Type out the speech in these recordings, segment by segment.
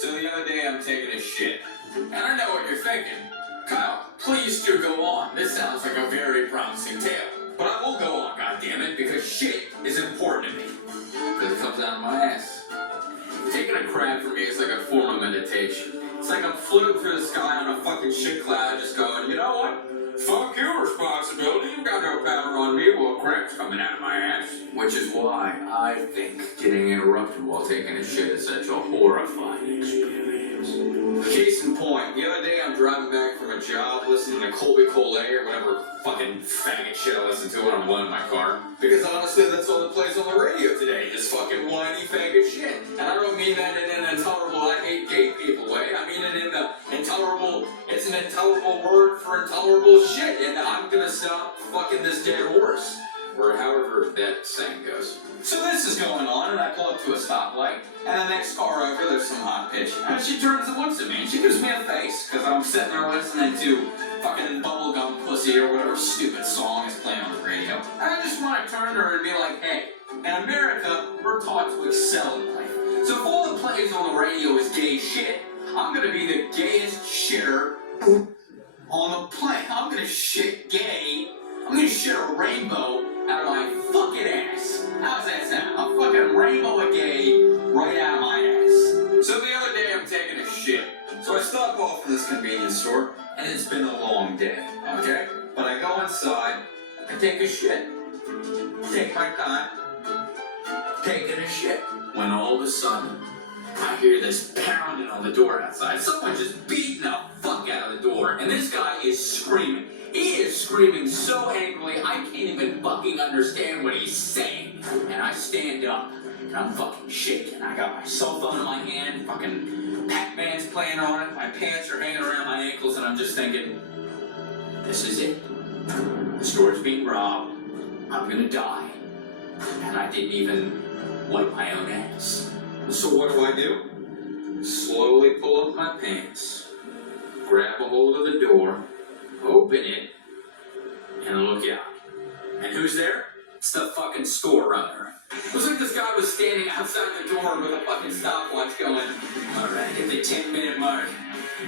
So the other day I'm taking a shit. And I know what you're thinking. Kyle, please do go on. This sounds like a very promising tale. But I will go on, goddammit, because shit is important to me. Because it comes out of my ass. Taking a crap for me is like a form of meditation. It's like I'm floating through the sky on a fucking shit cloud just going, you know what? Fuck your responsibility. You got no power on me while crap's coming out of my ass. Which is why I think getting interrupted while taking a shit is such a horrifying experience. Case in point, the other day I'm driving back from a job listening to Colby Collet or whatever fucking faggot shit I listen to when I'm alone in my car. Because honestly, that's all that plays on the radio today, is fucking whiny faggot shit. And I don't mean that in an intolerable, I hate gay people way. I mean it in the intolerable, it's an intolerable word for intolerable shit. And I'm gonna stop fucking this dead horse. Or however that saying goes. So this is going on, and I pull up to a stoplight, and the next car over, there's some hot bitch, and she turns and looks at me, and she gives me a face, because I'm sitting there listening to fucking Bubblegum Pussy or whatever stupid song is playing on the radio. And I just want to turn to her and be like, hey, in America, we're taught to excel in life. So if all that plays on the radio is gay shit, I'm gonna be the gayest shitter on the planet. I'm gonna shit gay. I'm gonna shit a rainbow out of my fucking ass. How's that sound? A fucking rainbow of gay right out of my ass. So the other day I'm taking a shit. So I stop off at this convenience store, and it's been a long day, okay? But I go inside, I take a shit, take my time, taking a shit. When all of a sudden, I hear this pounding on the door outside. Someone just beating the fuck out of the door, and this guy is screaming. He is screaming so angrily, I can't even fucking understand what he's saying. And I stand up, and I'm fucking shaking. I got my cell phone in my hand, fucking Pac-Man's playing on it, my pants are hanging around my ankles, and I'm just thinking, this is it. The store's being robbed, I'm gonna die. And I didn't even wipe my own ass. So what do? Slowly pull up my pants, grab a hold of the door, open it, and look out. And who's there? It's the fucking store runner. It was like this guy was standing outside the door with a fucking stopwatch going, alright, at the 10-minute mark.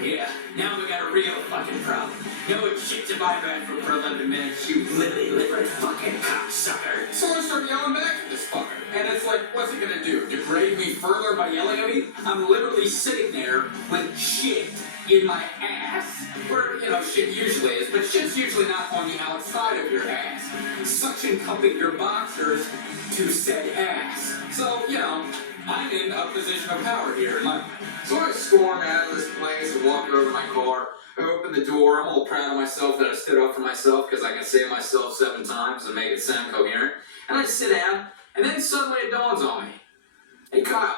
Yeah, now we got a real fucking problem. No shit to buy back for 11 minutes, you lily-livered fucking cocksucker. So I start yelling back at this fucker. And it's like, what's he gonna do? Degrade me further by yelling at me? I'm literally sitting there with shit in my ass. Where, you know, shit usually is, but shit's usually not on the outside of your ass. Suction cupping your boxers to said ass. So, you know, I'm in a position of power here. So I storm out of this place and walk over to my car. I open the door. I'm all proud of myself that I stood up for myself because I can say myself 7 times and make it sound coherent. And I sit down, and then suddenly it dawns on me. Hey, Kyle,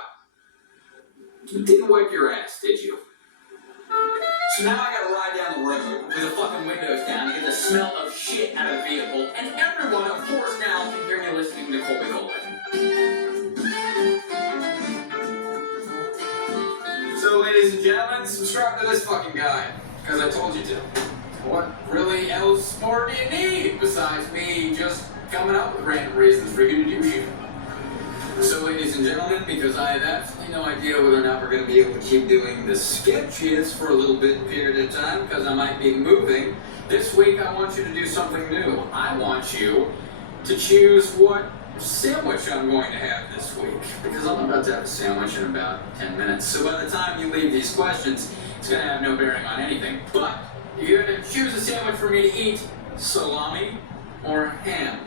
you didn't wipe your ass, did you? So now I gotta ride down the road with the fucking windows down to get the smell of shit out of the vehicle, and everyone, of course, now can hear me listening to Colby Collet. So, ladies and gentlemen, subscribe to this fucking guy, because I told you to. What really else more do you need besides me just coming up with random reasons for you to do shit? So, ladies and gentlemen, because I have absolutely no idea whether or not we're going to be able to keep doing the sketches for a little bit period of time, because I might be moving, this week I want you to do something new. I want you to choose what sandwich I'm going to have this week, because I'm about to have a sandwich in about 10 minutes. So by the time you leave these questions, it's going to have no bearing on anything. But if you had to choose a sandwich for me to eat, salami or ham,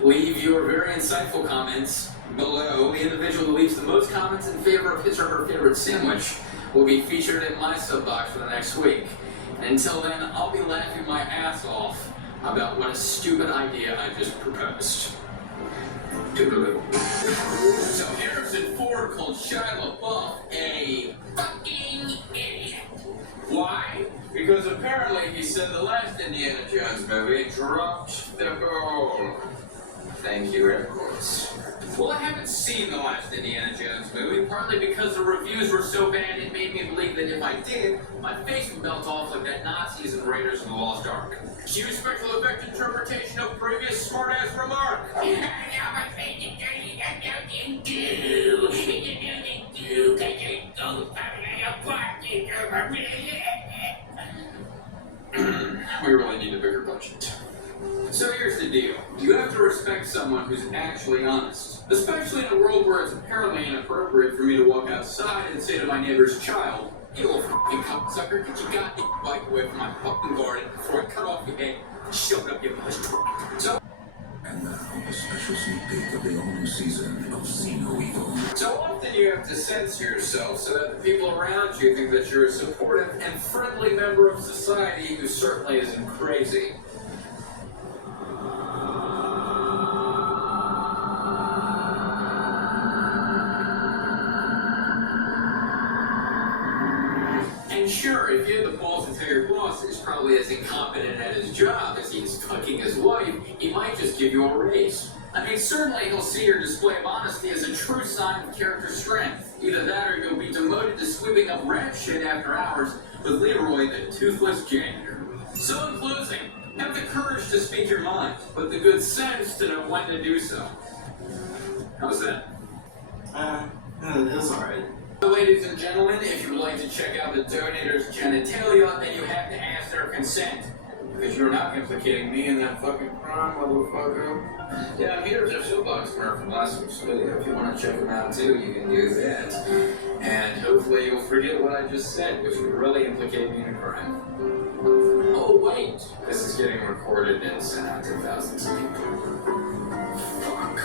leave your very insightful comments below. The individual who leaves the most comments in favor of his or her favorite sandwich will be featured in my sub box for the next week. And until then, I'll be laughing my ass off about what a stupid idea I just proposed. Toodaloo. So Harrison Ford called Shia LaBeouf a fucking idiot. Why? Because apparently he said the last Indiana Jones movie dropped the ball. Thank you, Air Force. Well, I haven't seen the last Indiana Jones movie, partly because the reviews were so bad it made me believe that if I did, my face would melt off like that Nazis and Raiders of the Lost Ark. Cue special effect interpretation of previous smart-ass remark. We really need a bigger budget. So here's the deal. You have to respect someone who's actually honest. Especially in a world where it's apparently inappropriate for me to walk outside and say to my neighbor's child, "You little fucking cocksucker, get your goddamn bike away from my fucking garden before I cut off your head and shove it up your butt." So, and now, a special sneak peek of the all-new season of See No Evil. So often you have to censor yourself so that the people around you think that you're a supportive and friendly member of society who certainly isn't crazy. And sure, if you had the balls to tell your boss he's probably as incompetent at his job as he is fucking his wife, he might just give you a raise. I mean, certainly he'll see your display of honesty as a true sign of character strength. Either that or you'll be demoted to sweeping up rat shit after hours with Leroy, the toothless janitor. So in closing, have the courage to speak your mind, but the good sense to know when to do so. How's that? That's alright. Ladies and gentlemen, if you would like to check out the donator's genitalia, then you have to ask their consent. Because you're not implicating me in that fucking crime, motherfucker. Yeah, here's our soapbox corner from last week's video. If you want to check them out too, you can do that. And hopefully you'll forget what I just said, which would really implicate me in a crime. Oh wait, this is getting recorded and sent out to thousands of people. Fuck.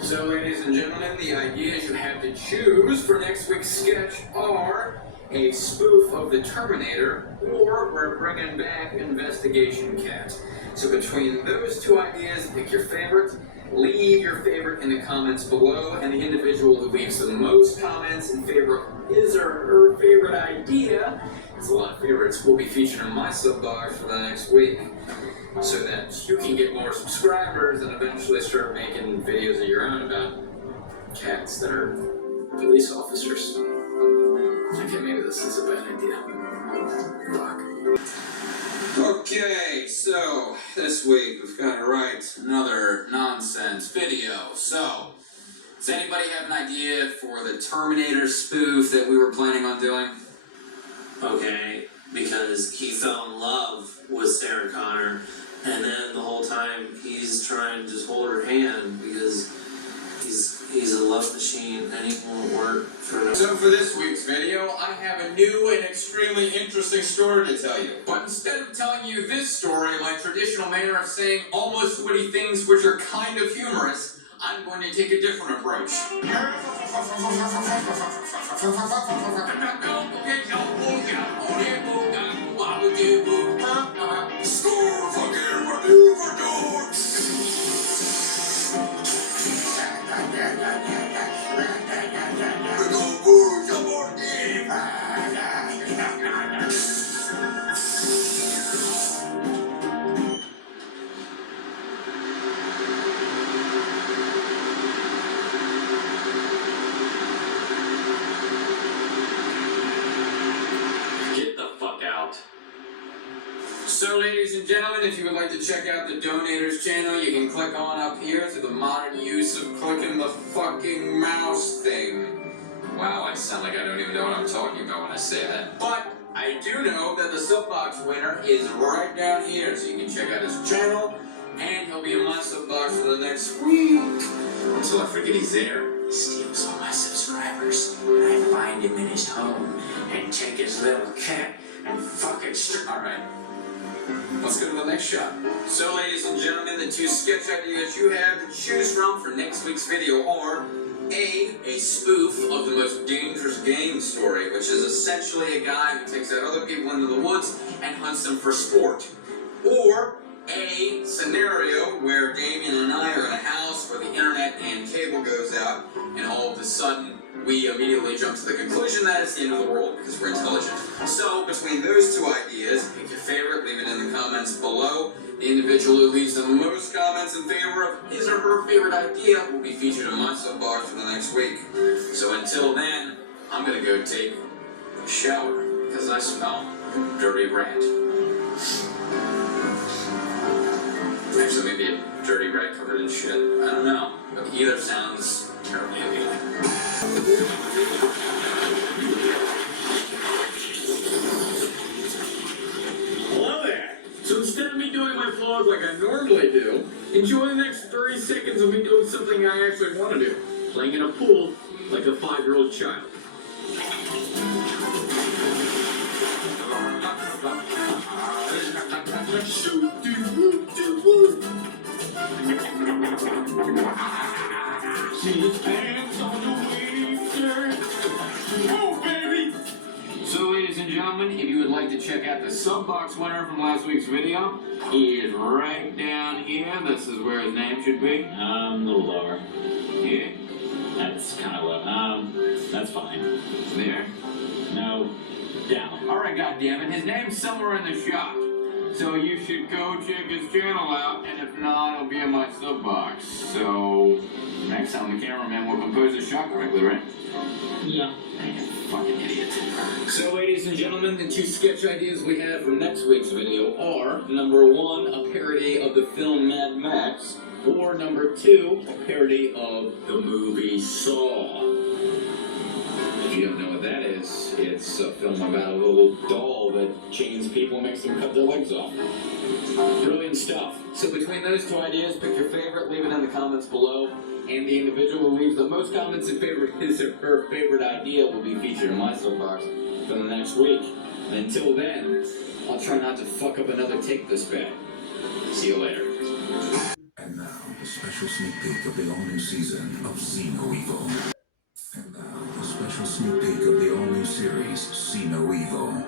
So, ladies and gentlemen, the ideas you have to choose for next week's sketch are a spoof of the Terminator, or we're bringing back Investigation Cat. So between those two ideas, pick your favorite. Leave your favorite in the comments below, and the individual who leaves the most comments in favor of his or her favorite idea, it's a lot of favorites, will be featured in my soapbox for the next week. So that you can get more subscribers and eventually start making videos of your own about cats that are police officers. Okay, maybe this is a bad idea. Fuck. Okay, so this week we've got to write another nonsense video. So, does anybody have an idea for the Terminator spoof that we were planning on doing? Okay, because he fell in love with Sarah Connor, and then the whole time he's trying to just hold her hand because he's a love machine and he won't work for her. So for this week's video, I have a new and extremely interesting story to tell you. But instead of telling you this story like traditional manner of saying almost witty things which are kind of humorous, I'm going to take a different approach. So, ladies and gentlemen, if you would like to check out the donator's channel, you can click on up here through the modern use of clicking the fucking mouse thing. Wow, I sound like I don't even know what I'm talking about when I say that. But I do know that the soapbox winner is right down here, so you can check out his channel, and he'll be in my soapbox for the next week. Until I forget he's there. He steals all my subscribers, and I find him in his home, and take his little cat, and fucking Alright. Let's go to the next shot. So, ladies and gentlemen, the two sketch ideas you have to choose from for next week's video are A spoof of the most dangerous game story, which is essentially a guy who takes out other people into the woods and hunts them for sport. Or A scenario where Damien and I are in a house where the internet and cable goes out, and all of a sudden we immediately jump to the conclusion that it's the end of the world because we're intelligent. So, between those two ideas, pick your favorite, leave it in the comments below. The individual who leaves the most comments in favor of his or her favorite idea will be featured in my soapbox for the next week. So until then, I'm gonna go take a shower because I smell dirty rat. Actually, maybe a dirty rat covered in shit. I don't know. But either sounds terribly appealing. Hello there. So instead of me doing my vlog like I normally do, enjoy the next 30 seconds of me doing something I actually want to do. Playing in a pool like a 5-year-old child. So, ladies and gentlemen, if you would like to check out the Subbox winner from last week's video, he is right down here. This is where his name should be. A little lower. Yeah, That's kind of low. That's fine. there. No, down. Alright, goddammit, his name's somewhere in the shop. So you should go check his channel out, and if not, it'll be in my Subbox. So, next time the cameraman will compose the shot correctly, right? Yeah. You fucking idiot. So, ladies and gentlemen, the 2 sketch ideas we have for next week's video are, number 1, a parody of the film Mad Max, or number 2, a parody of the movie Saw. If you don't know what that is, it's a film about a little doll that chains people and makes them cut their legs off. Brilliant stuff. So between those 2 ideas, pick your favorite, leave it in the comments below, and the individual who leaves the most comments in favor of his or her favorite idea will be featured in my soapbox for the next week. And until then, I'll try not to fuck up another take this bad. See you later. And now, a special sneak peek of the all-new season of See No Evil. And now, a special sneak peek of the all-new series, See No Evil.